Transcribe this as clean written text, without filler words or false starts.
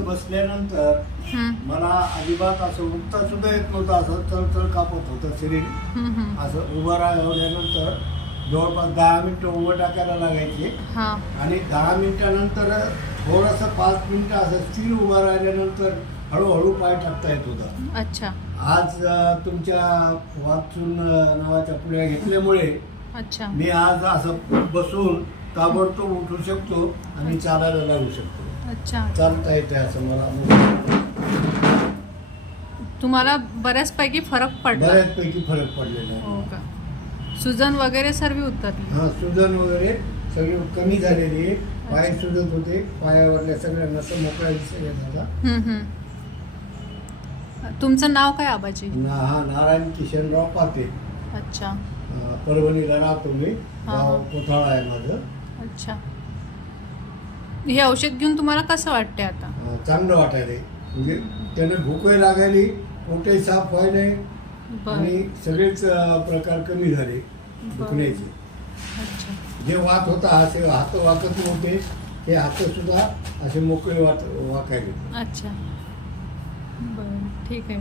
इथं बसल्यानंतर मला अजिबात असं उठता सुद्धा येत नव्हतं. असं चळचळ कापत होतं शरीर. असं उभं राहिल्यानंतर जवळपास 10 मिनिटं उभं टाकायला लागायचे. आणि 10 मिनिटानंतर थोडंसं 5 मिनिटं असं स्थिर उभं राहिल्यानंतर हळूहळू पाय टाकता येत होता. अच्छा. आज तुमच्या वाचून नावाच्या पुढ्या घेतल्यामुळे अच्छा. मी आज असं बसून ताबडतोब उठू शकतो आणि चालायला लागू शकतो. अच्छा. चालता येते असं मला. तुम्हाला बऱ्याचपैकी फरक पडला? बऱ्याचपैकी फरक पडलेला आहे. हो का? सुजन वगैरे सर्व उतरली? हा, सुजन वगैरे सगळी कमी झालेली आहे. पाय सुजत होते, पायावरल्या सगळ्या नसं मोकळ्या दिसत होता. तुमचं नाव काय आबाजी? हा, नारायण किशनराव पाते. अच्छा. परभणीला राहतो मी. गाव कोथाळा आहे माझं. अच्छा. हे औषध घेऊन तुम्हाला कसं वाटते आता? चांगलं वाटायला. म्हणजे त्याने भूकही लागायली, पोटही साफ व्हायले आणि सगळेच प्रकार कमी झाले दुखण्याचे. अच्छा. जे वात होता असे हात वाकत नव्हते, ते हात सुद्धा असे मोकळे वाकायले. अच्छा. बरं, ठीक आहे.